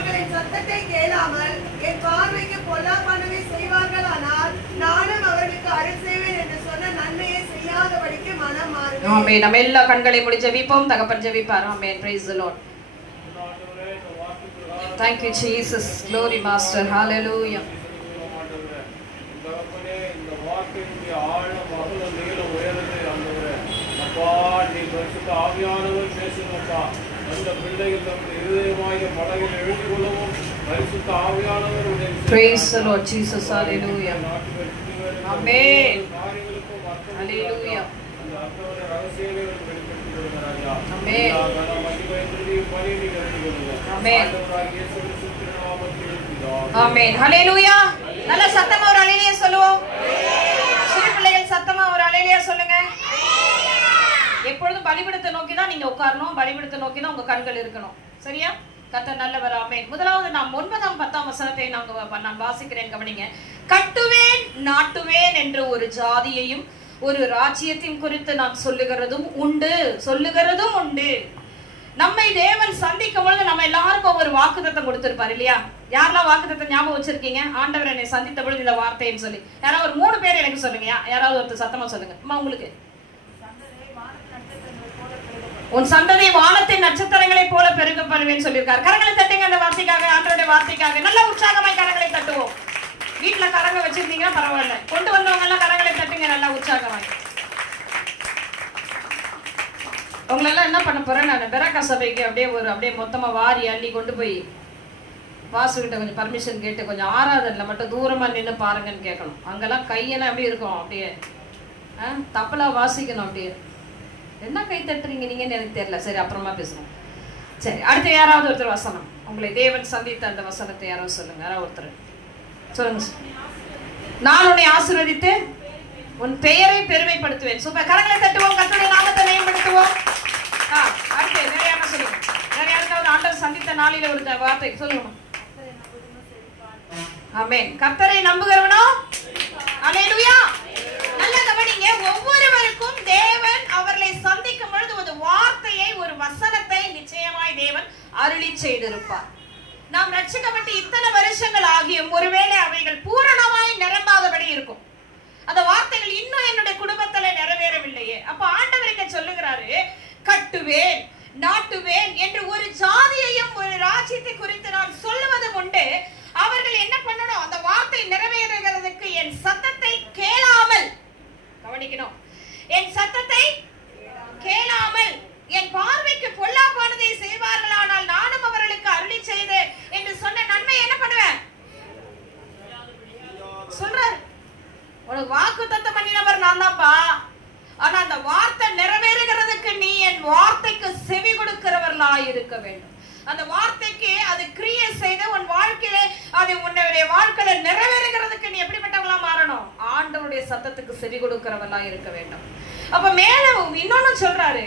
அவர்களின் சத்தத்தை கேளாமல் என் பார்வைக்கு பொல்லாப்பானவை செய்வார்களானால் நானும் அவர்களுக்கு அருள் செய்வேன் என்று சொன்ன நன்மையை செய்யாதபடிக்கு மனம் மாறுவேன். ஆமென். நம்ம எல்லா கண்களை மூடி ஜெபிப்போம். தகப்பன் ஜெபிப்பார். ஆமென். Praise the Lord. Thank you Jesus. Glory Master. Hallelujah. தகப்பனே, இந்த வார்த்தையினுடைய ஆழம் அகலம் நீளம் உயரது ஆண்டவரே. அப்பா, நீ பரிசுத்த ஆவியானவர் பேசுங்கப்பா. அந்த பிள்ளைகள் தம்முடைய இருதயமாகிய பலகையில் எழுதி கொள்ளவும் பரிசுத்த ஆவியானவர் உடைய Praise the Lord Jesus. Hallelujah. Amen. காரியங்களுக்கும் அர்த்தம் Hallelujah. அந்த அர்த்தமான ரகசியங்களை வெளிப்படுத்திக் கொடுங்க ராஜா. Amen. மகிமை துதி பலி நீங்க எழுதி கொள்ளுங்க. Amen. ஆண்டவராகிய இயேசு கிறிஸ்துவின் நாமத்தில் பிதாவே. ஆமென். ஹalleluya. நல்ல சத்தமா ஒரு ஹalleluya சொல்லுவோம். சிறு பிள்ளைகள் சத்தமா ஒரு ஹalleluya சொல்லுங்க. எப்பொழுதும் பலிபீடத்தை நோக்கி தான் நீங்க உட்காரணும். பலிபீடத்தை நோக்கி தான் உங்க கண்கள் இருக்கணும். சரியா? கர்த்தர் நல்லவர். ஆமென். முதலாவது நாம் 9ஆம் 10ஆம் வசனத்தை நான் வாசிக்கிறேன், கவனிங்க. கட்டுவேன் நாட்டுவேன் என்று ஒரு ஜாதியையும் ஒரு ராஜ்யத்தையும் குறித்து நான் சொல்லுகிறதும் உண்டு. நம்மை தேவன் சந்திக்கும் பொழுது நம்ம எல்லாருக்கும் ஒரு வாக்குத்தத்தம் கொடுத்திருப்பார் இல்லையா? யாரெல்லாம் வாக்குத்தத்தம் ஞாபகம் வச்சிருக்கீங்க? ஆண்டவர் என்னை சந்தித்த பொழுது இந்த வார்த்தைன்னு சொல்லி யாராவது ஒரு 3 பேர் எனக்கு சொல்லுங்க. யாராவது ஒருத்தர் சத்தமா சொல்லுங்க. அம்மா, உங்களுக்கு உன் சந்ததி வானத்தின் நட்சத்திரங்களை போல பெருக பண்ணுவேன்னு சொல்லியிருக்காரு. கரங்களை தட்டுங்க அந்த வார்த்தைக்காக, ஆண்டவருடைய வார்த்தைக்காக. நல்ல உற்சாகமாய் கரங்களை தட்டுவோம். வீட்டுல கரங்க வச்சிருந்தீங்கன்னா பரவாயில்ல, கொண்டு வந்தவங்க எல்லாம் கரங்களை தட்டுங்க நல்லா உற்சாகமாய். உங்களெல்லாம் என்ன பண்ண போறேன், நான் பெரக்கா சபைக்கு அப்படியே மொத்தமா வாரி அள்ளி கொண்டு போய் வாசுகிட்ட கொஞ்சம் பர்மிஷன் கேட்டு கொஞ்சம் ஆராதனைல மட்டும் தூரமா நின்று பாருங்கன்னு கேட்கணும். அங்கெல்லாம் கையெல்லாம் எப்படி இருக்கும், அப்படியே தப்பலா வாசிக்கணும். அப்படியே என்ன கை தட்டுறீங்க நீங்கன்னு எனக்கு தெரியல. சரி, அப்புறமா பேசுறோம். சரி, அடுத்து யாராவது ஒருத்தர் வசனம், உங்களை தேவன் சந்தித்த அந்த வசனத்தை யாராவது சொல்லுங்க. யாராவது ஒருத்தர் சொல்லுங்க. நான் உன்னை ஆசீர்வதித்து உன் பெயரை பெருமைப்படுத்துவேன். சூப்பர். கரங்களை தட்டுவோம், கர்த்தருடைய நாமத்தை மேம்படுத்துவோம். அடுத்து வேற யாரா சொல்லுங்க. வேற யாருக்காவது ஆண்டவர் சந்தித்த நாளில ஒரு வார்த்தை சொல்லுங்க. ஆமென். கர்த்தரை நம்புகிறவனோ அல்லேலூயா. நல்ல கவனிங்க. ஒவ்வொருவருக்கும் தேவன் அவர்களை சந்திக்கும் பொழுது ஒரு வார்த்தையை, ஒரு வசனத்தை நிச்சயமாய் தேவன் அருளி செய்திருப்பார். நாம் ரட்சிக்கப்பட்டு இத்தனை வருஷங்கள் ஆகியும் ஒருவேளை அவைகள் பூரணமாய் நிரம்பாதபடி இருக்கும். அந்த வார்த்தைகள் இன்னும் என்னுடைய குடும்பத்துல நிறைவேறவில்லையே. அப்ப ஆண்டவருக்கு சொல்லுகிறாரு, கட்டுவேன் நாட்டுவேன் என்று ஒரு ஜாதியையும் ஒரு ராஜ்யத்தை குறித்து நான் சொல்லுவதும் உண்டு. அவர்கள் என்ன பண்ணணும், அந்த வார்த்தை நிறைவேறுகிறதுக்கு என் சத்தத்தை கேளாமல், கவனிக்கணும், என் சத்தத்தை கேளாமல் என் பார்வைக்கு பொல்லாப்பானதை செய்வார்களானால் நானும் அவர்களுக்கு அருளி செய்து என்று சொன்ன நன்மை என்ன பண்ணுவேன் சொல்றாரு. உனக்கு வாக்கு தத்தம் பண்ணினவர் நான் தான்ப்பா. ஆனா அந்த வார்த்தை நிறைவேறுகிறதுக்கு நீ என் வார்த்தைக்கு செவி கொடுக்கிறவர்களா இருக்க வேண்டும். அந்த வார்த்தைக்கு அது கிரியை செய்து உன் வாழ்க்கையில அது உன்னுடைய வாழ்க்கையில நிறைவேறுகிறதுக்கு நீ எப்படிப்பட்டவங்களா மாறணும், ஆண்டவருடைய சத்தத்துக்கு செவி கொடுக்கிறவர்களா இருக்க வேண்டும். அப்ப மேல இன்னொன்னு சொல்றாரு,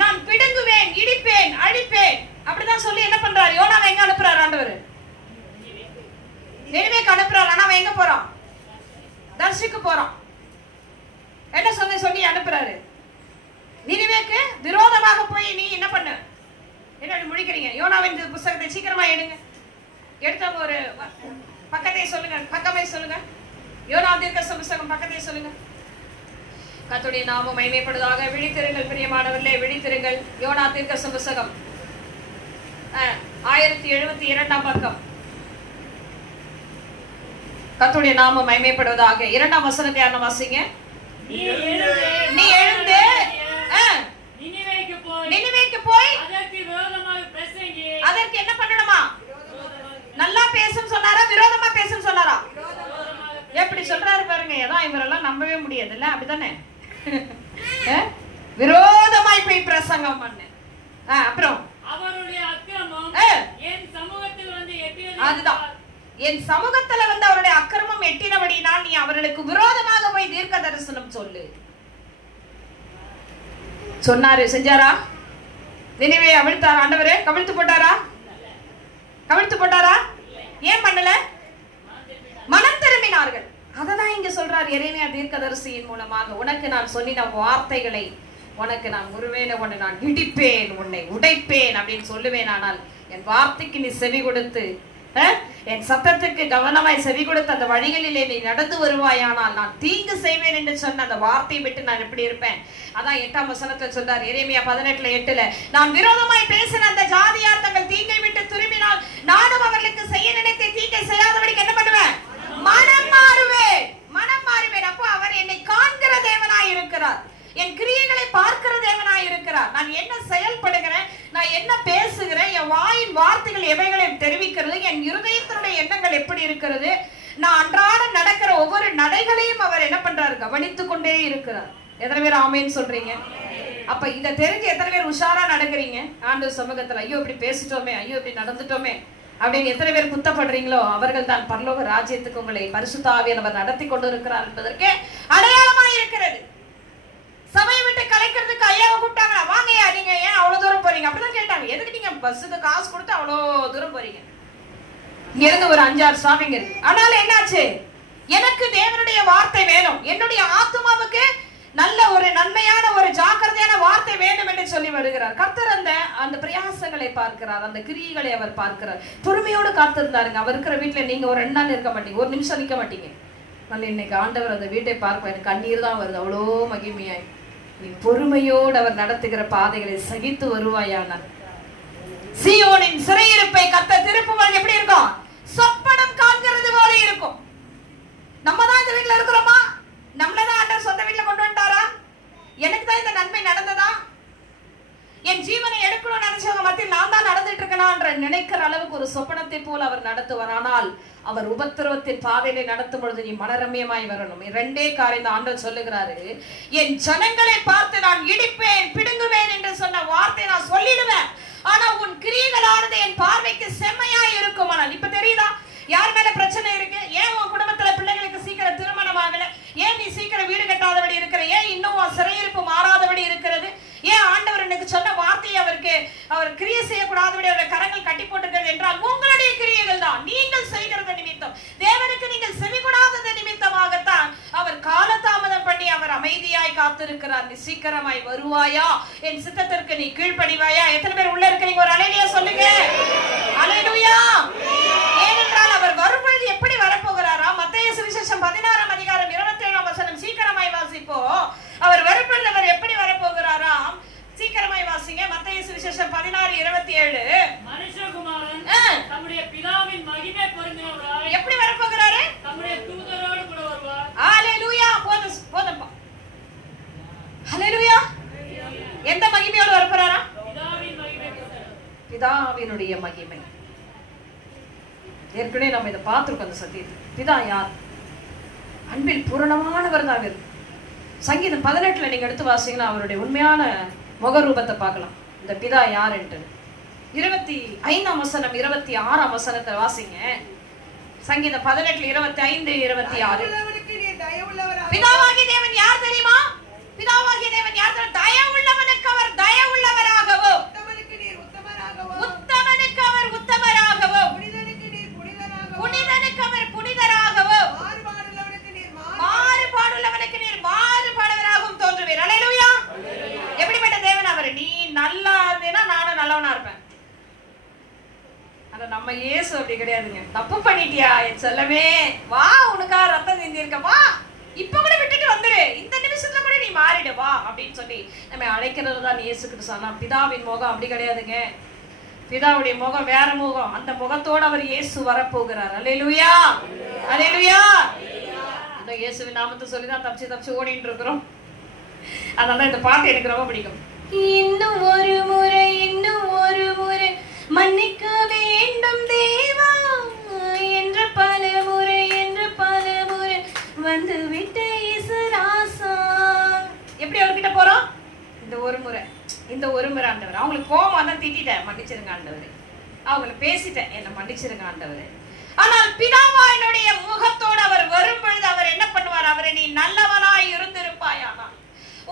நான் பிடுங்குவேன், இடிப்பேன், அழிப்பேன். அப்படிதான் சொல்லி என்ன பண்றாரு, யோனாவை எங்க அனுப்புறாரு ஆண்டவர்? நினிவேக்கு அனுப்புறாரு. ஆனா அவன் எங்க போறான்? தர்ஷிக்கு போறான். என்ன சொல்லி அனுப்புறாரு? நினிவேக்கு விரோதமாக போய் நீ என்ன பண்ண, என்ன முடிக்கிறீங்க? யோனாவின் புத்தகத்தை சீக்கிரமா எடுங்க. எடுத்தவங்க ஒரு பக்கத்தை சொல்லுங்க, பக்கமே சொல்லுங்க. யோனா தீர்க்கதரிசி புத்தகம் பக்கத்தை சொல்லுங்க. கர்த்தருடைய நாமம் மகிமைப்படுவதாக. விழித்திருங்கள் பிரியமானவர்களே, விழித்திருங்கள். யோனா தீர்க்கதரிசி புத்தகம் 1072 பக்கம். கர்த்தருடைய நாமம் மகிமைப்படுவதாக. 2ஆம் வசனத்தை யாரும் வாசிங்க. நீ எழுந்து நினிவேக்கு போய் அதற்கு என்ன பண்ணணுமா? நல்லா பேசும் சொன்னாரா, விரோதமா பேசும் சொன்னாரா? எப்படி சொல்றாரு பாருங்க. ஏதோ இவரெல்லாம் நம்பவே முடியாது இல்ல, அப்படித்தானே? விரோதமாய் போய் பிரசங்கம் பண்ண. அப்புறம் அதுதான் என் சமூகத்துல வந்து அவருடைய அக்கிரமம் எட்டினபடினால் நீ அவர்களுக்கு விரோதமாக போய் தீர்க்க தரிசனம் சொல்லு சொன்னாரு. செஞ்சாரா? நினிவே அவிழ்த்தார் ஆண்டவரே? கவிழ்த்து போட்டாரா? கவிழ்த்து போட்டாரா? ஏன் பண்ணல? மனம் திரும்பினார்கள். அததான் இங்க சொல்றார் எரேமியா தீர்க்கதரிசியின் மூலமாக, உனக்கு நான் சொன்னின வார்த்தைகளை உனக்கு நான் ஒருவேளை உன்னை நான் இடிப்பேன், உன்னை உடைப்பேன் அப்படின்னு சொல்லுவேன். ஆனால் என் வார்த்தைக்கு நீ செவி கொடுத்து என் சத்தத்துக்கு கவனமாய் செவி கொடுத்து அந்த வழிகளிலே நீ நடந்து வருவாயானால் நான் தீங்கு செய்வேன் என்று சொன்ன அந்த வார்த்தையை விட்டு நான் எப்படி இருப்பேன்? அதான் 8ஆம் வசனத்துல சொல்றார், எரேமியா 18:8, நான் விரோதமாய் பேசின அந்த ஜாதியார் தங்கள் தீங்கை விட்டு திரும்பினால் நானும் அவர்களுக்கு செய்ய நினைத்த தீங்கை செய்யாதபடிக்கு என்ன பண்ணுவேன்? மனம் மாறுவேன். மனம் மாறுவேன். அப்போ அவர் என்னை காண்கிற தேவனாய் இருக்கிறார், என் கிரியைகளை பார்க்கிற தேவனாய் இருக்கிறார். நான் என்ன செயல்படுகிறேன், நான் என்ன பேசுகிறேன், என் வாயின் வார்த்தைகள் எவைகளை தெரிவிக்கிறது, என் இருதயத்தினுடைய எண்ணங்கள் எப்படி இருக்கிறது, நான் அன்றாட நடக்கிற ஒவ்வொரு நடைகளையும் அவர் என்ன பண்றாரு? கவனித்துக் கொண்டே இருக்கிறார். எத்தனை பேர் ஆமேன்னு சொல்றீங்க? அப்ப இதை தெரிஞ்சு எத்தனை பேர் உஷாரா நடக்கிறீங்க ஆண்டவர் சமூகத்துல? ஐயோ இப்படி பேசிட்டோமே, ஐயோ இப்படி நடந்துட்டோமே அப்படின்னு எத்தனை பேர் குத்தப்படுறீங்களோ அவர்கள் தான் பரலோக ராஜ்யத்துக்கு உங்களை பரிசுத்த ஆவியானவர் நடத்தி கொண்டு இருக்கிறார் என்பதற்கு அடையாளமாய் இருக்கிறது. சபையை விட்டு கலைக்கிறதுக்கு ஐயாவை கூப்பிட்டாங்களா, வாங்கய்யா நீங்க ஏன் அவ்வளவு தூரம் போறீங்க அப்படிதான் கேட்டாங்க. எதுக்கு நீங்க பஸ்ஸுக்கு காசு கொடுத்து அவ்வளவு தூரம் போறீங்க? இங்க இருந்து ஒரு 5-6 சாமிங்க இருக்கு. ஆனாலும் என்னாச்சு? எனக்கு தேவனுடைய வார்த்தை வேணும், என்னுடைய ஆத்துமாவுக்கு நல்ல ஒரு நன்மையான ஒரு ஜாக்கிரதையான வார்த்தை வேண்டும் என்று சொல்லி வருகிறார். கர்த்தர் அந்த பிரயாசங்களை பார்க்கிறார், அந்த கிரியைகளை அவர் பார்க்கிறார். பொறுமையோடு காத்திருந்தாருங்க. அவர் இருக்கிற வீட்டுல நீங்க ஒரு 2 நாள் இருக்க மாட்டீங்க, ஒரு நிமிஷம் நிக்க மாட்டீங்க. இன்னைக்கு ஆண்டவர் அந்த வீட்டை பார்ப்ப எனக்கு கண்ணீர் தான் வருது, அவ்வளோ மகிமையாய். நீ பொறுமையோடு அவர் நடத்துகிற பாதைகளை சகித்து வருவாயானால் சீயோனின் சிறையிருப்பை கர்த்தர் திருப்புவது எப்படி இருக்கும்? சொப்பனம் காண்கிறது போல இருக்கும். நம்ம தான் இந்த வீட்டுல இருக்கிறோமா? நம்மளதான் ஆண்டவர் சொந்த வீட்டுல கொண்டு வந்துட்டாரா? எனக்கு தான் இந்த நன்மை நடந்ததா? என் ஜீவனை எடுக்கணும்னு நினைச்சவங்க மத்தியில் நான் தான் நடந்துட்டு இருக்கேனான்ற நினைக்கிற அளவுக்கு ஒரு சொப்பனத்தை போல அவர் நடத்துவார். ஆனால் அவர் உபத்திரவத்தின் பாதையிலே நடத்தும் பொழுது நீ மனரம்யமாய் வரணும். 2 காரியம் ஆண்டவர் சொல்லுகிறாரு, என் ஜனங்களை பார்த்து நான் இடிப்பேன் பிடுங்குவேன் என்று சொன்ன வார்த்தை நான் சொல்லிடுவேன். ஆனா உன் கிரியைகளானது என் பார்வைக்கு செம்மையாய் இருக்கும். ஆனால் இப்ப தெரியுதா யார் மேல பிரச்சனை இருக்கு? ஏன் உன் குடும்பத்துல பிள்ளைகளுக்கு சீக்கிரம் திருமணம் ஆகல? ஏன் நீ சீக்கிரம் வீடு கட்டாதபடி இருக்கிற? ஏன் இன்னும் சிறையிருப்பு மாறாதபடி இருக்கிறது? ஏன் ஆண்டவர் எனக்கு சொன்ன வார்த்தையை அவர் கிரியை செய்யக்கூடாதபடி அவருடைய கரங்கள் கட்டி போட்டிருக்கிறது என்றால் உங்களுடைய கிரியைகள் தான். நீங்கள் செய்கிறது நிமித்தம், தேவனுக்கு நீங்கள் செவிகொடாதது நிமித்தமாகத்தான் அவர் காலதாமதம் பண்ணி அவர் அமைதியாய் காத்திருக்கிறார். நீ சீக்கிரமாய் வருவாயா? என் சித்தத்திற்கு நீ கீழ்ப்படிவாயா? எத்தனை பேர் உள்ள இருக்கிறீங்க? ஒரு அல்லேலூயா சொல்லுங்க. அல்லேலூயா. ஏனென்றால் அவர் வரும்பொழுது எப்படி வரப்போகிறாரா? மத்தேயு சுவிசேஷம் 16ஆம் அதிகாரம் 27ஆம் வசனம் சீக்கிரமாய் வாசிப்போ. அவர் வரும்பொழுது அவர் எப்படி வரப்போகிறாரா? சீக்கிரமாய் வாசிங்க. மத்தேயு சுவிசேஷம் 16:27. மனுஷகுமாரன் தம்முடைய பிதாவின் மகிமை பொருந்தினவராய் எப்படி வரப்போகிறாரு? தம்முடைய தூதரோடு கூட வருவார். ஹalleluya. போதும்பா. ஹalleluya. எந்த மகிமையோடு வரப்போறாரா? பிதாவின் மகிமை. பிதாவினுடைய மகிமை. ஏற்கனவே நம்ம இதை பார்த்திருக்கோம். அந்த சத்தியத்தை பிதா யார்? அன்பில் பூரணமானவர் தான் அவர். சங்கீதம் 18 நீங்க எடுத்து வாசிங்கன்னா அவருடைய உண்மையான முகரூபத்தை பார்க்கலாம். இந்த பிதா யார் என்று 25ஆம் வசனம் 26ஆம் வசனத்தை வாசிங்க. சங்கீதம் 18 25 26. பிதாவாகிய தேவன் யார் தெரியுமா? பிதாவாகிய தேவன் யார் தெரியுமா? தயவுள்ளவனுக்கு அவர் தயவுள்ளவராகவோ, உத்தமனுக்கு அவர் உத்தமராகவோ, புனிதனுக்கு அவர் புனிதராகவோ, மாறுபாடுள்ளவனுக்கு நீர் மாறுபாடவராகவும் தோன்றுவீர். அல்லேலூயா. எப்படிப்பட்ட தேவன் அவர்? நீ நல்லா இருந்தேன்னா நானும் நல்லவனா இருப்பேன். ஆனா நம்ம இயேசு அப்படி கிடையாதுங்க. தப்பு பண்ணிட்டியா என் செல்லமே, வா உனக்கா ரத்தம் சிந்திருக்க, வா இப்ப கூட விட்டுட்டு வந்துரு, இந்த நிமிஷத்துல கூட நீ மாறிடு வா அப்படின்னு சொல்லி நம்ம அழைக்கிறது தான் இயேசு கிறிஸ்து. ஆனா பிதாவின் முகம் அப்படி கிடையாதுங்க. பிதாவுடைய முகம் வேற முகம். அந்த முகத்தோடு அவர் இயேசு வரப்போகிறார். அல்லேலூயா. அல்லேலூயா. இந்த இயேசுவின் நாமத்தை சொல்லிதான் தப்பிச்சு ஓடிட்டு இருக்கிறோம். அதனால இந்த பாட்டு எனக்கு ரொம்ப பிடிக்கும். இன்னும் ஒரு முறை மன்னிக்க வேண்டும் தேவா என்று பல முறை வந்து விட்டு இயேசுராசா. எப்படி அவர்கிட்ட போறோம்? இந்த ஒரு முறை ஆண்டவர். அவங்களுக்கு கோபம் வந்தா திட்டிட்டேன், மன்னிச்சிருங்க ஆண்டவர். அவங்களை பேசிட்டேன், என்ன மன்னிச்சிருங்க ஆண்டவர். ஆனால் பிதாவாயினுடைய முகத்தோடு அவர் வரும் பொழுது அவர் என்ன பண்ணுவார்? அவரை நீ நல்லவனாய் இருந்திருப்பாயானால்,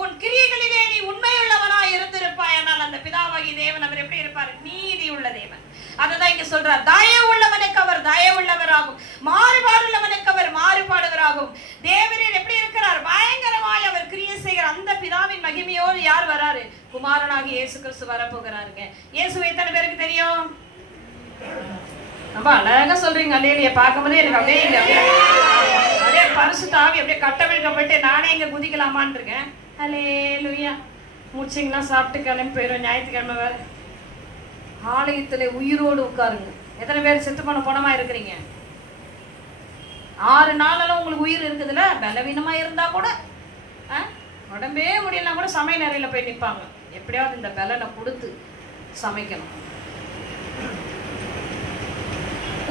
உன் கிரியைகளிலே நீ உண்மையுள்ளவனாய் இருந்திருப்பாயானால் அந்த பிதாவாகிய தேவன் அவர் எப்படி இருப்பார்? நீதி உள்ள தேவன். அதுதான் இங்க சொல்றார், தயவுள்ளவனுக்கு அவர் தயவுள்ளவராகும், மாறுபாடுள்ளவனுக்கு அவர் மாறுபாடுவராகும். தேவரீர் எப்படி இருக்கிறார்? பயங்கரமாய் அவர் கிரியை செய்கிற அந்த பிதாவின் மகிமையோடு யார் வராரு? குமாரனாகி இயேசு கிறிஸ்து வரப்போகிறாருங்க. இயேசு எத்தனை பேருக்கு தெரியும்? ரொம்ப அழகா சொல்றீங்க. அல்லேலூயா. பார்க்கும்போதே எனக்கு அப்படியே அப்படியே பரிசுத்த ஆவி அப்படியே கட்டவிழ்க்கப்பட்டு நானே இங்க குதிக்கலாமான் இருக்கேன். அல்லேலூயா. மூச்சிங்கெல்லாம் சாப்பிட்டு கிளம்பி போயிடும். ஞாயிற்றுக்கிழமை வேற ஆலயத்துல உயிரோடு உட்காருங்க. எத்தனை பேர் செத்து போன பணமா இருக்கிறீங்க? 6 நாளெல்லாம் உங்களுக்கு உயிர் இருக்குதுல்ல. பலவீனமா இருந்தா கூட உடம்பே முடியலனா கூட சமையல் அறையில போய் நிற்பாங்க. எப்படியாவது இந்த பலனை கொடுத்து சமைக்கணும்.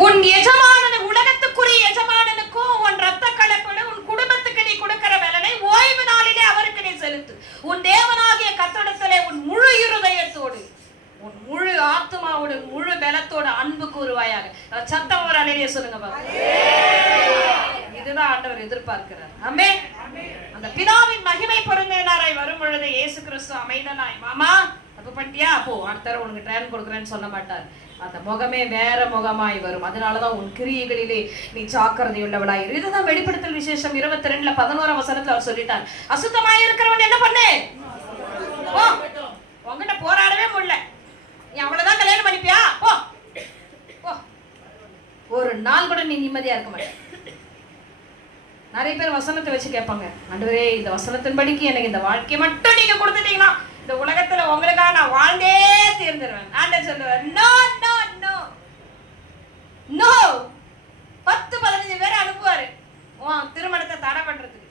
உன் எஜமானனு உலகத்துக்குரிய எஜமானனுக்கும் உன் ரத்த கலப்போடு உன் குடும்பத்துக்கு நீ கொடுக்கிற பலனை ஓய்வு நாளிலே அவருக்கு நீ செலுத்து. உன் தேவனாகிய கர்த்தரிடத்திலே உன் முழு இருதயத்தோடு உன் முழு ஆத்மாவோடு முழு பலத்தோடு அன்பு கூறுவாயாக. சத்தம் ஒரு அலையிலே சொல்லுங்க பாருங்க. இதுதான் ஆண்டவர் எதிர்பார்க்கிறார். ஆமென். அந்த பிதாவின் மகிமை பொருந்தினாராய் வரும் பொழுது இயேசு கிறிஸ்து அமைதலாய், மாமா தப்பு பண்ணிட்டியா, போ அடுத்த தடவை உனக்கு ட்ரெயின் கொடுக்குறேன்னு சொல்ல மாட்டார். அந்த முகமே வேற முகமாய் வரும். அதனாலதான் உன் கிரியைகளிலே நீ ஜாக்கிரதை உள்ளவளாய் இரு. இதுதான் வெளிப்படுத்தல் விசேஷம் 22 11 வசனத்துல அவர் சொல்லிட்டார். அசுத்தமாய் இருக்கிறவன் என்ன பண்ணு, உங்ககிட்ட போராடவே முடியல, நீ அவ்வளவுதான் கல்யாணம் பண்ணிப்பியா, போ போ. ஒரு நாள் கூட நீ நிம்மதியா இருக்க மாட்டே. நிறைய பேர் வசனத்தை வச்சு கேட்பாங்க, ஆண்டவரே இந்த வசனத்தின்படிக்கு எனக்கு இந்த வாழ்க்கையை மட்டும் நீங்க கொடுத்துட்டீங்கன்னா இந்த உலகத்துல உங்களுக்காக நான் வாழ்ந்தே தீர்ந்துருவேன். ஆண்டவர் சொல்லுவார், நோ நோ நோ நோ. 10-15 பேரை அனுப்புவாரு திருமணத்தை தடை பண்றதுக்கு.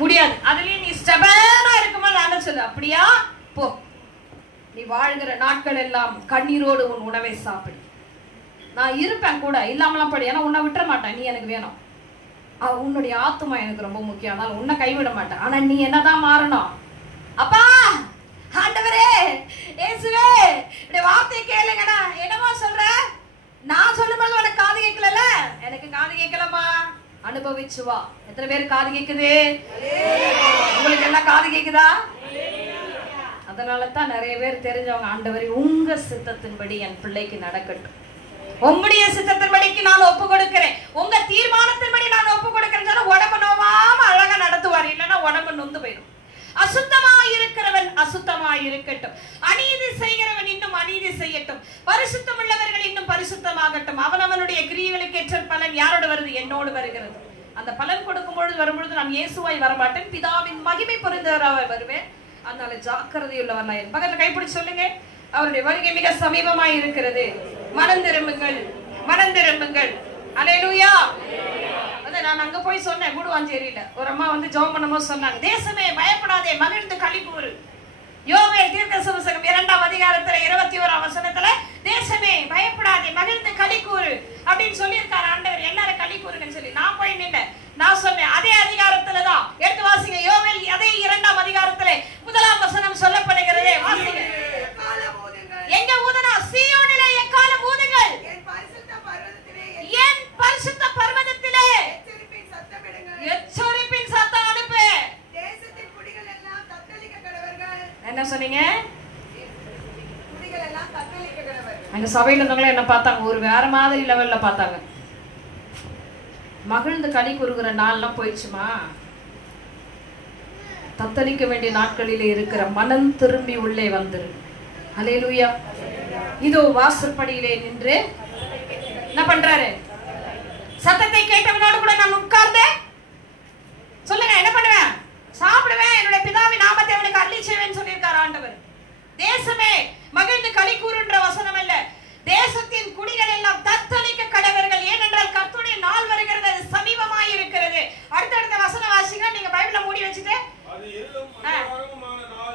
முடியாது. அதுலயும் நீ ஸ்டெபனா இருக்கும்போது ஆண்டவர் சொல்லு, அப்படியா போ, நீ வாழ்கிற நாட்கள் எல்லாம் கண்ணீரோடு உன் உணவை சாப்பிடு. நான் இருப்பேன் கூட, இல்லாமலாம் படி, ஏன்னா உன்னை விட்டுற மாட்டேன், நீ எனக்கு வேணும். உன்னுடைய ஆத்மா எனக்கு ரொம்ப முக்கியம், அதனால உன்னை கைவிட மாட்டேன். ஆனா நீ என்னதான் மாறணும். அப்பா ஆண்டவரே இயேசுவே இந்த வார்த்தையை கேளுங்கடா. என்னமா சொல்ற? நான் சொல்லும்போது உனக்கு காது கேட்கல, எனக்கு காது கேட்கலமா, அனுபவிச்சு வா. எத்தனை பேர் காது கேக்குது? உங்களுக்கு எல்லாம் காது கேக்குதா? அதனால தான் நிறைய பேர் தெரிஞ்சவங்க, ஆண்டவரே உங்க சித்தத்தின்படி என் பிள்ளைக்கு நடக்கட்டும், உங்களுடைய சித்தத்தின்படிக்கு நான் ஒப்பு கொடுக்கிறேன், உங்க தீர்மானத்தின்படி நான் ஒப்பு கொடுக்கிறேன்னு சொன்னா உடம்பு நோவாம அழகா நடத்துவார். இல்லைன்னா உடம்பு நொந்து போயிடும். அசுத்தமாய் இருக்கிறவன் அசுத்தமாய் இருக்கட்டும், அநீதி செய்கிறவன் இன்னும் அநீதி செய்யட்டும், பரிசுத்தம் உள்ளவர்கள் இன்னும் பரிசுத்தமாகட்டும். அவனவனுடைய கிரியைகளுக்கு ஏற்ற பலன் யாரோடு வருது? என்னோடு வருகிறது. அந்த பலன் கொடுக்கும் பொழுது வரும்பொழுது நான் இயேசுவாய் வரமாட்டேன், பிதாவின் மகிமை பொருந்தவராய் வருவேன். அதனால ஜாக்கிரதையுள்ளவர்களாய் பக்கத்துல கைப்பிடிச்சு சொல்லுங்க, அவருடைய வருகை மிக சமீபமாய் இருக்கிறது. மனம் திரும்புங்கள், மனம் திரும்புங்கள். அல்லேலூயா. நான் அங்க போய் சொன்னேன், கூடுவாஞ்சேரியில ஒரு அம்மா வந்து ஜெபம் பண்ணும்போது சொன்னாங்க, தேசமே பயப்படாதே மகிழ்ந்து களிக்கூறு. யோவேல் தீர்க்கதரிசனம் 2ஆம் அதிகாரத்துல 21ஆம் வசனத்துல தேசமே பயப்படாதே மகிழ்ந்து களிக்கூறு அப்படின்னு சொல்லியிருக்காரு ஆண்டவர். எல்லாரும் களிக்கூறுன்னு சொல்லி நான் போய் நின்றேன். நான் சொன்னேன், அதே அதிகாரத்துலதான் எடுத்து வாசிங்க. யோவேல் அதே 2ஆம் அதிகாரத்துல 1ஆம் வசனம் சொல்லப்படுகிறதே, வாசிங்க. எங்க ஊதுனா? சீயோனிலே எக்காலம் ஊதுங்கள், என் பரிசுத்த பர்வதத்திலே எச்சரிப்பின் சத்தம் அனுப்பு. தேசத்தின் குடிகள் எல்லாம் தத்தளிக்க கடவர்கள். என்ன சொன்னீங்க? குடிகள் எல்லாம் தத்தளிக்க கடவர்கள். அங்க சபையில இருந்தவங்களே என்ன பார்த்தாங்க, ஒரு வேற மாதிரி லெவல்ல பார்த்தாங்க. மகிழ்ந்து களி கூறுகிற நாள்லாம் போயிடுச்சுமா. தத்தளிக்க வேண்டிய நாட்களிலே இருக்கிற மனம் திரும்பி உள்ளே வந்துரு. அல்லேலூயா. இதோ வாசற்படியிலே நின்று என்ன பண்றாரு? சத்தத்தை கேட்டவனோடு கூட நான் உட்கார்ந்தேன். சொல்லுங்க, என்ன பண்ணுவேன்? சாப்பிடுவேன், என்னுடைய பிதாவின் நாமத்தை அவனுக்கு அள்ளி செய்வேன் சொல்லியிருக்கார் ஆண்டவர். தேசமே மகிழ்ந்து களி கூறுன்ற வசனம் அல்ல, தேசத்தின் குடிகள் எல்லாம் தத்தளிக்க கடவர்கள். ஏனென்றால் கர்த்தருடைய நாள் வருகிறது, அது சமீபமாய் இருக்கிறது. அடுத்தடுத்த வசனம் வாசிங்க. நீங்க பைபிள மூடி வச்சுட்டு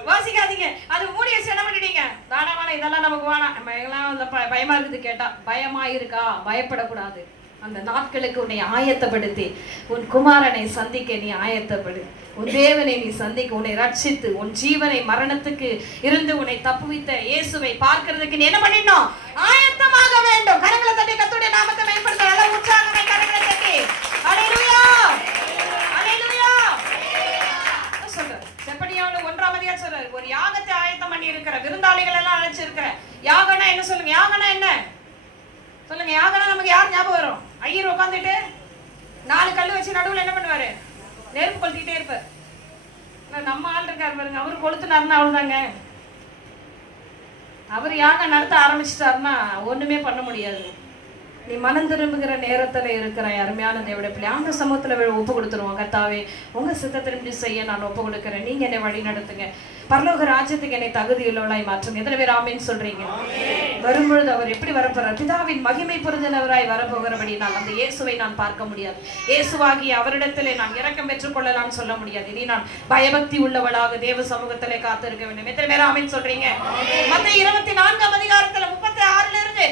வாசிக்காதீங்க. அது மூடி வச்சு என்ன பண்ணிட்டீங்க? தானமான இதெல்லாம் நமக்கு வேணாம், நம்ம எல்லாம் பயமா இருக்குது. கேட்டா பயமா இருக்கா? பயப்படக்கூடாது. அந்த நாட்களுக்கு உன்னை ஆயத்தப்படுத்தி உன் குமாரனை சந்திக்க நீ ஆயத்தப்படு. உன் தேவனை நீ சந்திக்க, உன்னை ரட்சித்து உன் ஜீவனை மரணத்துக்கு இருந்து உன்னை தப்புவித்த இயேசுவை பார்க்கிறதுக்கு நீ என்ன பண்ணிடணும்? ஆயத்தமாக வேண்டும். கரங்களை தட்டி கர்த்தருடைய நாமத்தை மேம்படுத்த நல்ல உற்சாகமே கரங்களை தட்டி அல்லேலூயா அல்லேலூயா சொல்ற. செப்பனியாவுல 1ஆம் அதிகாரம் சொல்றாரு, ஒரு யாகத்தை ஆயத்தம் பண்ணி இருக்கிற, விருந்தாளிகள் எல்லாம் அழைச்சிருக்கிற. யாகம்னா என்ன சொல்லுங்க? யாகம்னா என்ன சொல்லுங்க? யாகம்னா நமக்கு யார் ஞாபகம் வரும்? ஐயர் உட்காந்துட்டு 4 கல்லு வச்சு நடுவுல என்ன பண்ணுவாரு? நெருப்பு கொளுத்திட்டே இருப்பார். நம்ம ஆள் இருக்காரு பாருங்க, அவரு கொளுத்துனாருன்னா அவ்வளவுதாங்க. அவர் யாகம் நடத்த ஆரம்பிச்சிட்டாருன்னா ஒண்ணுமே பண்ண முடியாது. நீ மனம் திரும்புகிற நேரத்துல இருக்கிற அருமையான தேவனுடைய பிள்ளை அந்த சமூகத்துல ஒப்பு கொடுத்துருவோம். கர்த்தாவே, உங்க சித்தத்தின்படி செய்ய நான் ஒப்பு கொடுக்கிறேன். நீங்க என்னை வழி நடத்துங்க. பரலோக ராஜ்யத்துக்கு என்னை தகுதி உள்ளவளாய் மாற்றும். எத்தனை பேர் ஆமேன்னு சொல்றீங்க? வரும்பொழுது அவர் எப்படி வரப்போறார்? பிதாவின் மகிமை பொருந்தினவராய் வரப்போகிறபடி நான் அந்த இயேசுவை நான் பார்க்க முடியாது. இயேசுவாகி அவரிடத்திலே நான் இரக்கம் பெற்றுக் கொள்ளலாம் சொல்ல முடியாது. இனி நான் பயபக்தி உள்ளவளாக தேவ சமூகத்திலே காத்திருக்க வேண்டும். எத்தனை பேர் ஆமேன்னு சொல்றீங்க? மத்தேயு 24ஆம் அதிகாரத்துல 36ல இருந்து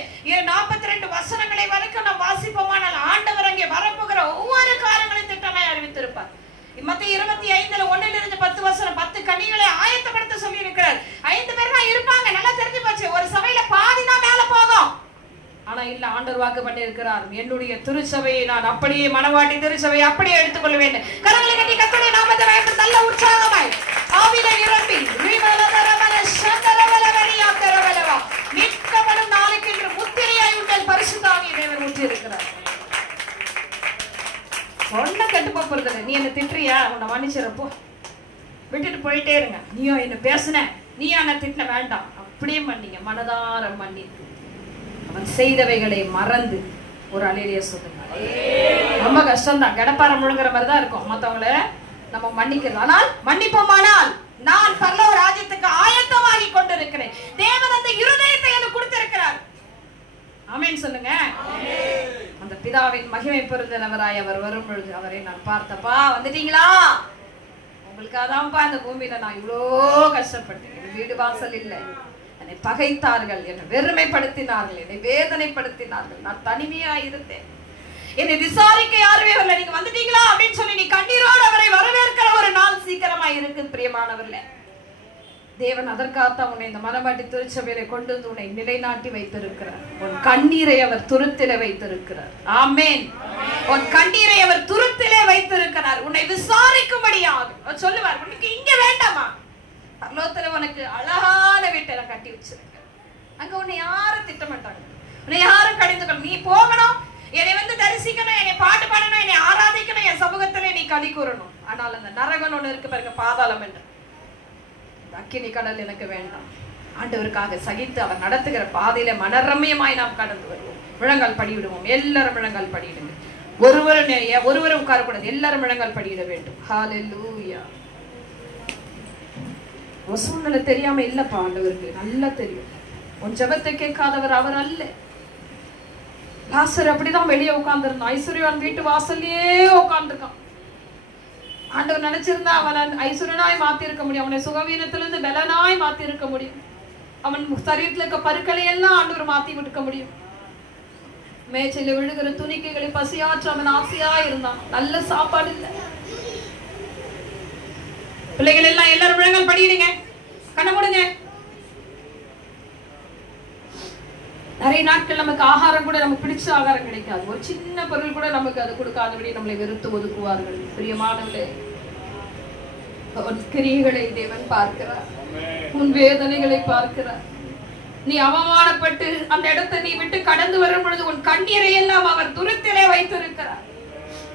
42 வசனங்களை வரைக்கும் நாம் வாசிப்போமானால் ஆண்டவர் அங்கே வரப்போகிற ஒவ்வொரு காரியங்களையும் திட்டமாய் அறிவித்திருப்பார். மத்தேயு 25ல 1லிருந்து 10 வசனம் 10 கனிகளை ஆயத்தப்படுத்த சொல்லி இருக்கிறார். 5 பேர் தான் இருப்பாங்க. நல்லா தெரிஞ்சு போச்சு. ஒரு சபையில பாதி தான் மேல போகும். ஆனா இல்ல, ஆண்டவர் வாக்கு பண்ணி இருக்கிறார், என்னுடைய திருச்சபையை நான் அப்படியே மனவாட்டி திருச்சபையை அப்படியே எடுத்துக்கொள்வேன். கரங்களை கட்டி கர்த்தருடைய நாமத்தை வைத்து நல்ல உற்சாகமாய் ஆவியிலே நிரம்பி மீட்கப்படும் நாளைக்கு என்று முத்திரையாய் உங்கள் பரிசுத்த ஆவியை தேவன் ஊற்றி இருக்கிறார். சொன்ன கட்டுப்பா போறது. நீ என்ன திட்டுறியா? உன்னை மன்னிச்சிடப்போ விட்டுட்டு போயிட்டே இருங்க. நீயோ என்ன பேசுன, நீயா என்ன திட்டின, வேண்டாம். அப்படியே மன்னிங்க, மனதார மன்னி. அவன் செய்தவைகளை மறந்து ஒரு அலையிலேயே சொல்லுங்க. ரொம்ப கஷ்டம் தான், கடப்பாரம் முழுங்குற மாதிரி தான் இருக்கும் மத்தவங்கள நம்ம மன்னிக்கிறது. ஆனால் மன்னிப்போமானால் நான் பரலோக ராஜ்யத்துக்கு ஆயத்தமாகி கொண்டிருக்கிறேன். தேவன் அந்த இருதயத்தை எனக்கு கொடுத்திருக்கிறார். ஆமென் சொல்லுங்க. அந்த பிதாவின் மகிமை பொருந்தினவராய் அவர் வரும் பொழுது அவரை நான் பார்த்தப்பா, வந்துட்டீங்களா? உங்களுக்காக தான்ப்பா இந்த பூமியில நான் இவ்வளோ கஷ்டப்பட்டேன். என் வீடு வாசல் இல்லை, என்னை பகைத்தார்கள், என்னை வெறுமைப்படுத்தினார்கள், என்னை வேதனைப்படுத்தினார்கள், நான் தனிமையா இருந்தேன், என்னை விசாரிக்க யாருமே வரல. நீங்க வந்துட்டீங்களா அப்படின்னு சொல்லி நீ கண்ணீரோடு அவரை வரவேற்கிற ஒரு நாள் சீக்கிரமா இருக்கு பிரியமானவர்களே. தேவன் அதற்காகத்தான் உன்னை இந்த மனவாட்டி திருச்சபையில கொண்டு வந்து உன்னை நிலைநாட்டி வைத்திருக்கிறார். உன் கண்ணீரை அவர் துருத்திலே வைத்திருக்கிறார். ஆமென். உன் கண்ணீரை அவர் துருத்திலே வைத்திருக்கிறார். உன்னை விசாரிக்கும்படியாக சொல்லுவார், உனக்கு இங்க வேண்டாமா? பரலோகத்துல உனக்கு அழகான வீட்டை கட்டி வச்சிருக்கேன். அங்க உன்னை யாரும் திட்டமாட்டாங்க, உன்னை யாரும் கடிந்து கொள்ள. நீ போகணும், என்னை வந்து தரிசிக்கணும், என்னை பாட்டு பாடணும், என்னை ஆராதிக்கணும், என் சமூகத்துல நீ களி கூறணும். ஆனால் அந்த நரகன் ஒண்ணு இருக்கு பாருங்க, பாதாளம் என்று. அக்கினி கடல் எனக்கு வேண்டாம். ஆண்டவருக்காக சகித்து அவர் நடத்துகிற பாதையில மனரம்யமாய் நாம் கடந்து வருவோம். முழங்கால் படிவிடுவோம். எல்லாரும் முழங்கால் படியிடுங்க. ஒருவரும் உட்காரக்கூடாது, எல்லாரும் முழங்கால் படியிட வேண்டும். ஹல்லேலூயா. சூழ்நிலை தெரியாம இல்லப்பா, ஆண்டவருக்கு நல்லா தெரியும். உன் ஜெபத்தை கேட்காதவர் அவர் அல்ல. லாசர் அப்படிதான் வெளியே உட்கார்ந்துருந்தான். ஐஸ்வர்யவான் வீட்டு வாசல்லையே உட்கார்ந்துருக்கான். ஆண்டவர் நினைச்சிருந்தா அவன் ஐஸ்வரனாய் மாத்தி இருக்க முடியும். அவனை சுகவீனத்திலிருந்து பலனாய் மாத்தி இருக்க முடியும். அவன் சரீரத்துல இருக்க பருக்களை எல்லாம் ஆண்டவர் மாத்தி விட்டுக்க முடியும். மேய்ச்சல விழுகிற துணிக்கைகளை பசியாற்ற அவன் ஆசையா இருந்தான். நல்ல சாப்பாடு இல்லை. பிள்ளைகள் எல்லாம் எல்லாரும் முழங்கால் படியிடுங்க, கண்ண மூடுங்க. நிறைய நாட்கள் நமக்கு ஆகாரம் கூட நமக்கு பிடிச்ச ஆகாரம் கிடைக்காது. ஒரு சின்ன பொருள் கூட நமக்கு அது கொடுக்காதபடி நம்மளை வெறுத்து ஒதுக்குவார்கள். பிரியமானவர்களே, உன் கிரியைகளை தேவன் பார்க்கிறார், உன் வேதனைகளை பார்க்கிறார். நீ அவமானப்பட்டு அந்த இடத்தை நீ விட்டு கடந்து வரும் பொழுது உன் கண்ணீரை எல்லாம் அவர் துருத்திலே வைத்திருக்கிறார்.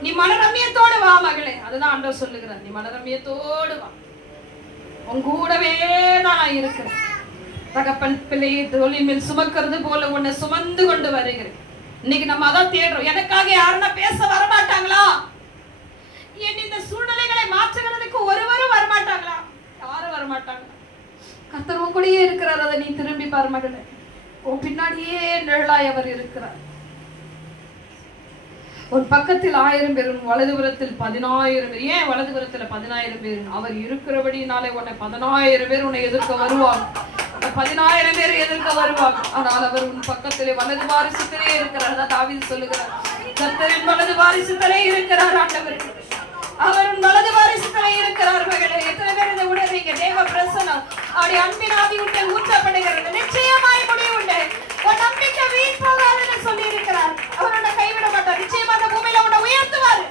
நீ மனரம்யத்தோடு வா மகளே. அதுதான் ஆண்டவர் சொல்லுகிறார், நீ மனரம்யத்தோடு வா, உன் கூடவே நான் இருக்கிறேன். தகப்பன் பிள்ளையை தோளின் மேல் சுமக்கிறது போல உன்னை சுமந்து கொண்டு வருகிறேன். இன்னைக்கு நம்ம அதான் தேடுறோம். எனக்காக யாருன்னா பேச வரமாட்டாங்களா? என் இந்த சூழ்நிலைகளை மாற்றுகிறதுக்கு ஒருவரும் வரமாட்டாங்களா? யாரும் வரமாட்டாங்க. கர்த்தர் உன் கூடயே இருக்கிறார். அதை நீ திரும்பி பார் மகளே. உன் பின்னாடியே நிழலாய் அவர் இருக்கிறார். உன் பக்கத்தில் 1000 பேர், உன் வலதுபுறத்தில் 10000 பேர். ஏன் வலதுபுறத்துல 10000 பேர்? அவர் இருக்கிறபடினாலே உன்னை 10000 பேர் உன்னை எதிர்க்க வருவாங்க. 10000 பேர் எதிர்க்க வருவாங்க. ஆனால் அவர் உன் பக்கத்திலே வலது வாரிசுத்திலே இருக்கிறார். தாவீது சொல்லுகிறார், கர்த்தரின் வலது வாரிசுத்திலே இருக்கிறார் ஆண்டவர். அவர் உன் வலது வாரிசுத்திலே இருக்கிறார் மகளே. எத்தனை பேர் இதை உணர்றீங்க? தேவ பிரசன்னம் அவருடைய அன்பின் ஆவி உன்னை ஊற்றப்படுகிறது. நிச்சயமாய் முடிவு உண்டு. உன் நம்பிக்கை வீண் போகாதுன்னு சொல்லி இருக்கிறார். அவர் உன்னை கைவிட மாட்டார். நிச்சயமா அந்த பூமியில உன்னை உயர்த்துவார்.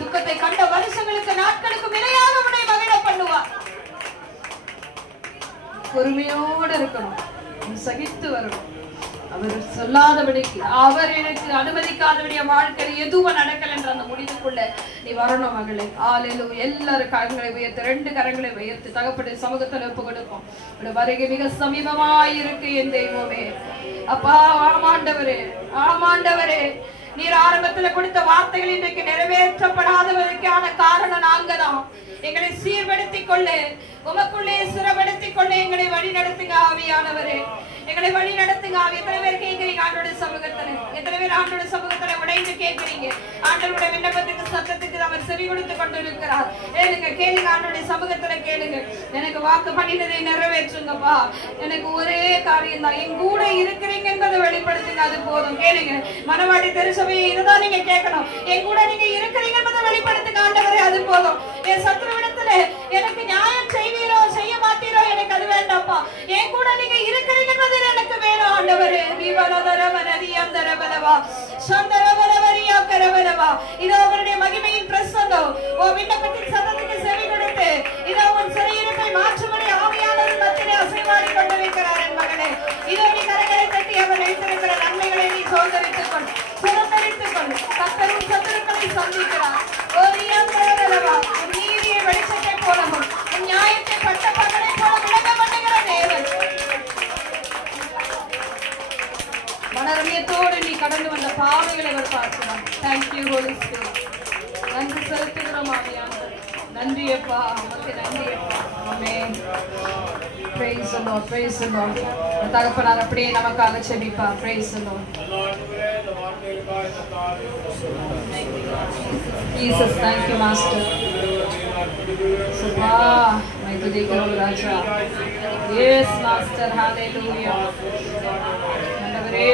துக்கத்தை கண்ட வருஷங்களுக்கு நாட்களுக்கு நிலையாக உன்னை மகிழ பண்ணுவார். பொறுமையோடு இருக்கணும், சகித்து வரணும். அவர் சொல்லாதபடிக்கு, அவர் எனக்கு அனுமதிக்காதபடி வாழ்க்கையில் எதுவும் நடக்கல என்ற அந்த முடிவுக்குள்ள நீ வரணும் மகளே. ஹல்லேலூயா. எல்லாரும் கரங்களை உயர்த்து, 2 கரங்களை உயர்த்து தகப்பனுடைய சமூகத்தில் ஒப்பு கொடுப்போம். வருகை மிக சமீபமாய் இருக்கு என் தெய்வமே. அப்பா, ஆமாண்டவரே, ஆமாண்டவரே, நீர் ஆரம்பத்துல கொடுத்த வார்த்தைகள் இன்றைக்கு நிறைவேற்றப்படாததற்கான காரணம் நாங்கதான். எங்களை சீர்படுத்திக் கொள்ள, உமக்குள்ளே சிறப்படுத்திக் கொள்ள எங்களை வழி நடத்துங்க ஆவியானவரே. எங்களை வழி நடத்துங்க ஆவி. எத்தனை பேர் கேட்கிறீங்க ஆண்டோட சமூகத்துல? எத்தனை பேர் ஆண்டோட சமூகத்துல உடைந்து கேட்கிறீங்க? ஆண்டவருடைய விண்ணப்பத்துக்கு சத்தத்துக்கு அவர் செவி கொடுத்து கொண்டு இருக்கிறார். கேளுங்க, கேளுங்க, ஆண்டோடைய சமூகத்துல கேளுங்க. எனக்கு வாக்கு பண்ணினதை நிறைவேற்றுங்கப்பா. எனக்கு ஒரே காரியம் தான், என் கூட இருக்கிறீங்க என்பதை வெளிப்படுத்துங்க, அது போதும். கேளுங்க, மனவாடி திருச்சபையை இதுதான் நீங்க கேட்கணும். என் கூட நீங்க இருக்கிறீங்க என்பதை வெளிப்படுத்துங்க ஆண்டவரே, அது போதும். என் சத்துருவிடத்துல எனக்கு நியாயம் செய்வீரோ செய்ய மாட்டீரோ எனக்கு அது வேண்டாம்ப்பா. என் கூட நீங்க இருக்கிறீங்க என்பது எனக்கு வேணும் ஆண்டவரே. இதோ அவருடைய மகிமையின் பிரசன்னம் விண்ணப்பத்தின் சத்தத்துக்கு செவி கொடுத்து இதோ உன் சிறையிருப்பை மாற்றும்படி ஆவியானவர் மத்தியிலே அசைவாடி கொண்டிருக்கிறார் என் மகனே. இதோ நீ கரங்களை தட்டி அவர் வைத்திருக்கிற நன்மைகளை நீ சுதந்திரித்துக் கொள், சுதந்திரித்துக் கொள். கர்த்தரும் சத்துருக்களை சந்திக்கிறார். உன் நீதியை வெளிச்சத்தை போலவும் உன் நியாயத்தை பட்ட பகலை போல விளங்க பண்ணுகிற தேவன். மனரமியத்தோடு நீ கடந்து வந்த பாதைகளை அவர் பார்க்கிறார். Thank you holy spirit. நன்றி செலுத்துகிறோம் ஆவியானவர். நன்றி அப்பா, உமக்கு நன்றி அப்பா. ஆமென். Praise the Lord, praise the Lord. தகப்பனார் அப்படியே நமக்காக செபிப்பார். Praise the Lord. Jesus, thank you master. Subha, मैं तुझे करूँ राजा. Yes master, hallelujah. नंदवरे.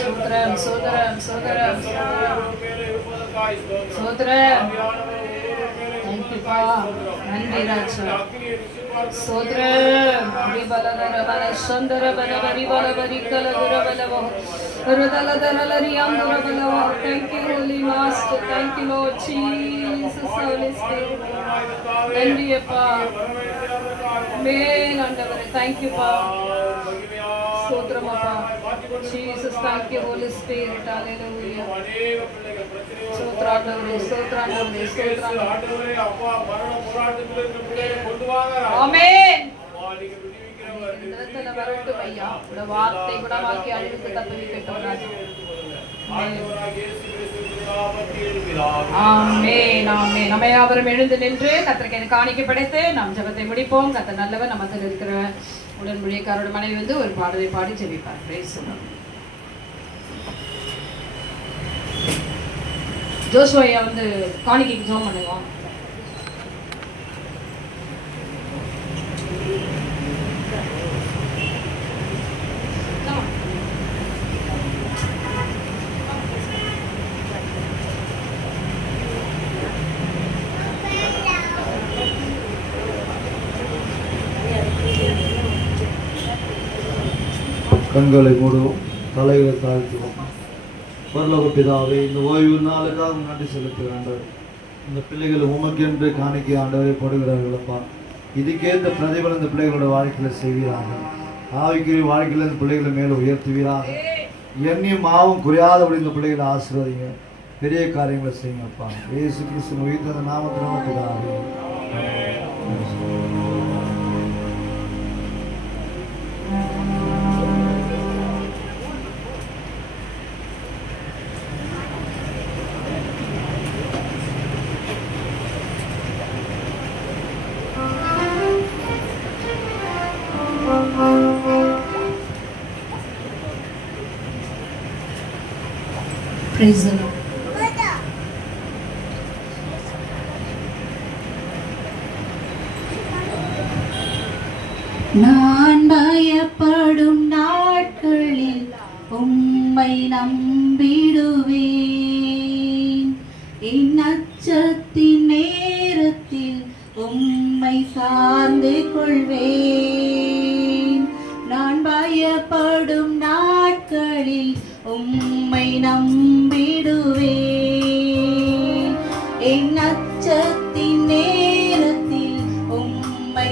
Sodram, sodram, sodram. Sodram. Thank you pa. Nandi raja. Sodram. Ribaladara bala shandara bala bari bala bari kala dura bala bo. Rudala dara riyandura bala bo. Thank you Holy Master. Thank you Lord Jesus, Holy Spirit. Nandi pa. Amen. Andavare. Thank you pa. Sodram pa. Jesus, thank you Holy Spirit. Hallelujah. Sotranavare, sotranavare, sotranavare. Amen. இந்த வரட்டும் ஐயா, உட வார்த்தை குணமாக்கி அழிவுக்கு தப்புவிக்கட்டும் ராஜா. ஆமென், ஆமென். நம்ம யாவரும் எழுந்து நின்று கர்த்தருக்கு காணிக்கை படைத்து நாம் ஜெபத்தை முடிப்போம். கர்த்தர் நல்லவர். நமக்கு இருக்கிற உடன்படிக்கையாரோட மனைவி வந்து ஒரு பாடலை பாடி ஜெபிப்பார். Praise the lord. ஜோசுவா வந்து காணிக்கைக்கு ஜெபம் பண்ணுவோம். கண்களை மூடுவோம், தலைகளை தாழ்த்துவோம். பரலோக பிதாவே, இந்த ஓய்வு நாளுக்காக நன்றி செலுத்துகிறேன். இந்த பிள்ளைகள் உமக்கென்று காணிக்கை ஆண்டவரை போடுகிறார்களப்பா. இதுக்கேற்ற பிரதிபலன் இந்த பிள்ளைகளோட வாழ்க்கையில் செய்கிறார்கள். ஆவிக்குரிய வாழ்க்கையில் இந்த பிள்ளைகளை மேலே உயர்த்துவீராக. எண்ணியும் மாவும் குறையாதபடி இந்த பிள்ளைகளை ஆசீர்வதிங்க. பெரிய காரியங்களை செய்யுங்கப்பா. இயேசு கிறிஸ்து உயிர்த்த நாமத்தில் பிதாவே. Praise the Lord. நான் பயப்படும் நாட்களில் உம்மை நம்பிடுவேன். என் அச்சத்தின் நேரத்தில் உம்மை சார்ந்து கொள்வேன். நான் பயப்படும் நாட்களில் உம்மை நம்பிடுவேன். என் அச்சத்தின் நேரத்தில் உம்மை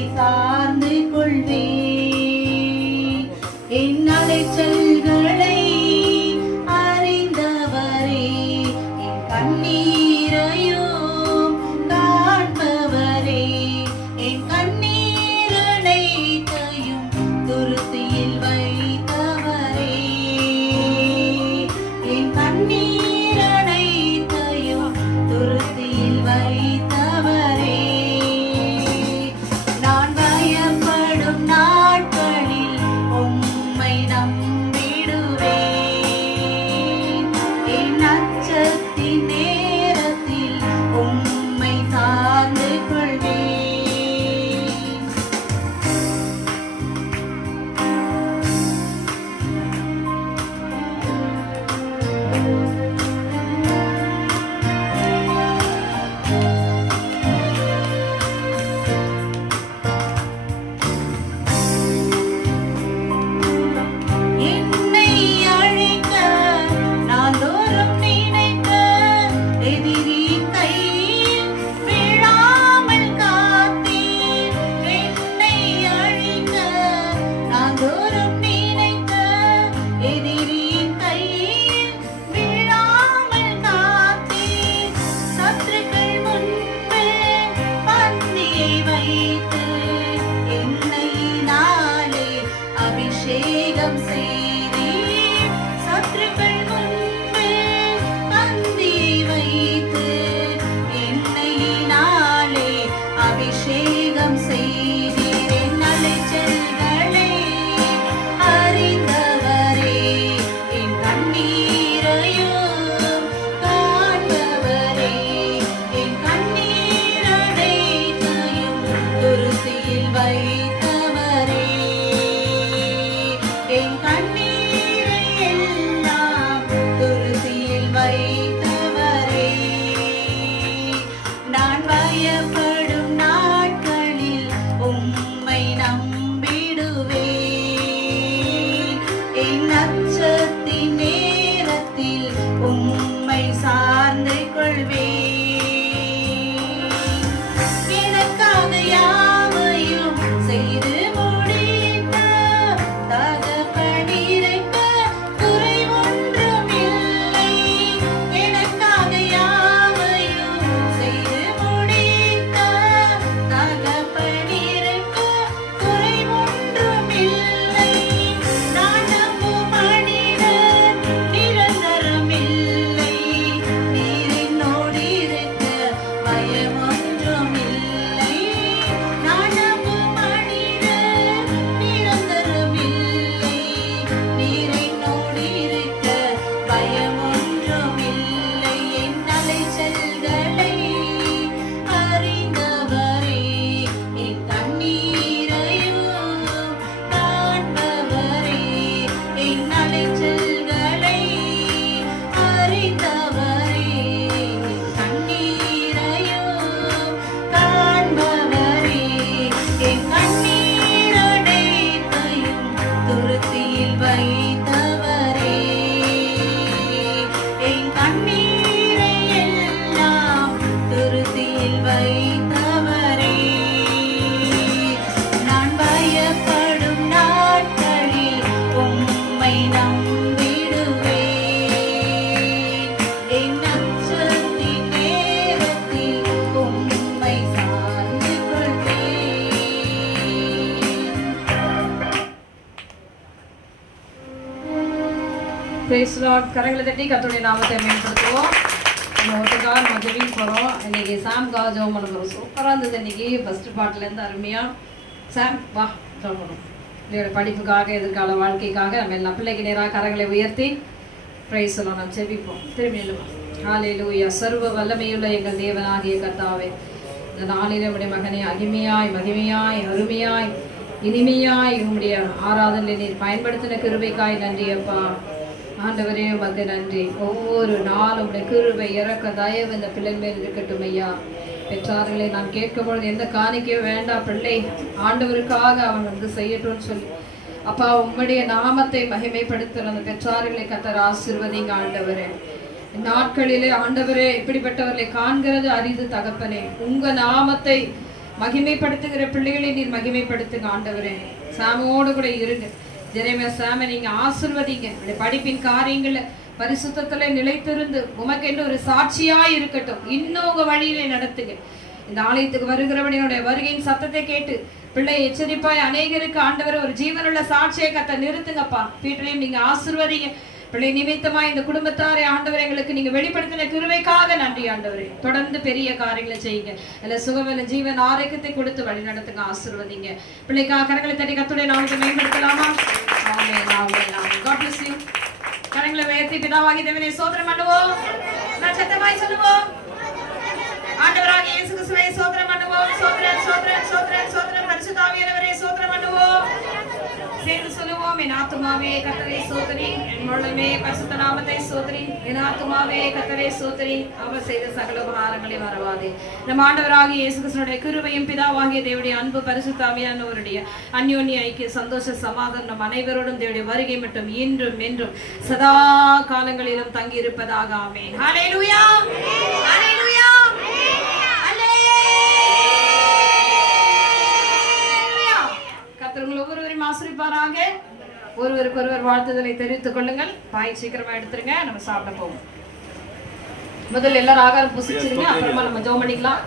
Praise the Lord. கரங்களை தட்டி கர்த்தருடைய நாமத்தை மேம்படுத்துவோம். நம்ம ஒட்டுக்கா நம்ம ஜெபிக்க போறோம். இன்னைக்கு சாம்கா ஜெபம் பண்ண போறோம். சூப்பரா இருந்தது இன்னைக்கு ஃபர்ஸ்ட் பார்ட்ல இருந்து அருமையா. சாம் வா ஜெபம் பண்ணுவோம். இதோட படிப்புக்காக எதிர்கால வாழ்க்கைக்காக நம்ம எல்லா பிள்ளைக்கு நேராக கரங்களை உயர்த்தி பிரைஸ் எல்லாம் நாம் ஜெபிப்போம். திரும்பி நில்லுமா. ஹalleluya. சர்வ வல்லமையுள்ள எங்கள் தேவனாகிய கர்த்தாவே, இந்த நாளிலே உம்முடைய மகனை மகிமையாய் அருமையாய் இனிமையாய் உம்முடைய ஆராதனை நீர் பயன்படுத்தின கிருபைக்காய் நன்றி அப்பா. ஆண்டவரே உமக்கு நன்றி. ஒவ்வொரு நாளும் உடைய கிருபை இறக்க தயவு இந்த பிள்ளை மேல் இருக்கட்டும் ஐயா. பெற்றார்களை நான் கேட்கும் பொழுது எந்த காணிக்கையும் வேண்டாம், பிள்ளை ஆண்டவருக்காக அவன் வந்து செய்யட்டும்னு சொல்லி அப்பா உம்முடைய நாமத்தை மகிமைப்படுத்துகிற அந்த பெற்றார்களை கர்த்தர் ஆசீர்வதிங்க ஆண்டவரே. நாட்களிலே ஆண்டவரே இப்படிப்பட்டவர்களை காண்கிறது அரிது தகப்பனே. உங்க நாமத்தை மகிமைப்படுத்துகிற பிள்ளைகளை நீர் மகிமைப்படுத்துங்க ஆண்டவரே. சாமோடு கூட இருங்க. ஜெரேமியா சாம நீங்க ஆசீர்வதிங்க. படிப்பின் காரியங்கள்ல பரிசுத்தத்துல நிலைத்திருந்து உமக்கென்று ஒரு சாட்சியா இருக்கட்டும். இன்னும் உங்க வழியிலே நடத்துங்க. இந்த ஆலயத்துக்கு வருகிறவனுடைய வருகையின் சத்தத்தை கேட்டு பிள்ளை எச்சரிப்பாய் அநேகருக்கு ஆண்டவர் ஒரு ஜீவனுள்ள சாட்சியை கத்த நிறுத்துங்கப்பா. வீட்டிலையும் நீங்க ஆசீர்வதிங்க. பிள்ளை நிமித்தமா இந்த குடும்பத்தாரை ஆண்டவர் எங்களுக்கு நீங்க வெளிப்படுத்தின கிருபைக்காக நன்றி ஆண்டவரே. தொடர்ந்து பெரிய காரியங்களை செய்யுங்க. இல்ல சுகவல ஜீவன் ஆரோக்கியத்தை கொடுத்து வழி நடத்துங்க, ஆசீர்வதிங்க. பிள்ளைக்காக கரங்களை தட்டி கர்த்தருடைய நாமத்தை மேம்படுத்தலாமா? ஆமென் ஆமென் ஆமென். God bless you. கரங்களை உயர்த்தி பிதாவாகிய தேவனை ஸ்தோத்திரம் பண்ணுவோம். நான் சத்தமாய் சொல்லுவோம். ஆண்டவராகிய இயேசு கிறிஸ்துவை ஸ்தோத்திரம் பண்ணுவோம். ஸ்தோத்திரம் ஸ்தோத்திரம் ஸ்தோத்திரம் ஸ்தோத்திரம். பரிசுத்த ஆவியானவரை ஸ்தோத்திரம் பண்ணுவோம். சேர்ந்து சொல்லுவோம். என் ஆத்துமாவே கர்த்தரை ஸ்தோத்திரி, என் முழுமே பரிசுத்த நாமத்தை ஸ்தோத்திரி. என் ஆத்துமாவே கர்த்தரை ஸ்தோத்திரி, அவர் செய்த சகல உபகாரங்களை மறவாதே. நம் ஆண்டவராகிய இயேசு கிறிஸ்துவினுடைய கிருபையும் பிதாவாகிய தேவனுடைய அன்பு பரிசுத்த ஆவியானவருடைய அந்யோன்ய ஐக்கிய சந்தோஷ சமாதானம் நம் அனைவரோடும் தேவனுடைய வருகை மட்டும் இன்றும் என்றும் சதா காலங்களிலும் தங்கி இருப்பதாக. ஆமென். ஹalleluya ஹalleluya கர்த்தர் ஒவ்வொருவரையும் ஆசீர்வதிப்பாராக. ஒருவருக்கு ஒருவர் வாழ்த்துதலை தெரிவித்துக் கொள்ளுங்கள். பாய் சீக்கிரமா எடுத்துருங்க, நம்ம சாப்பிட போவோம். முதல்ல எல்லாரும் ஆகாரம் புசிச்சிருங்க, அப்புறமா நம்ம ஜெபம் பண்ணிக்கலாம்.